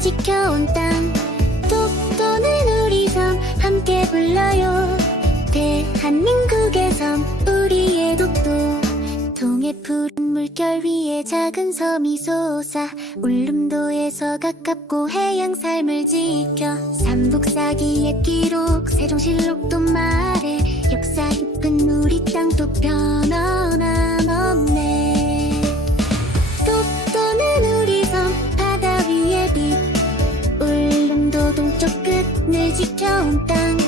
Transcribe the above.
지켜온 땅. 독도는 우리 섬. 함께 불러요. 대한민국의 섬. 우리의 독도. 동해 푸른 물결 위에 작은 섬이 솟아 울릉도에서 가깝고 해양 삶을 지켜 삼북사기의 기록 세종실록도 말해 역사 깊은 우리 땅도 변 끝을 지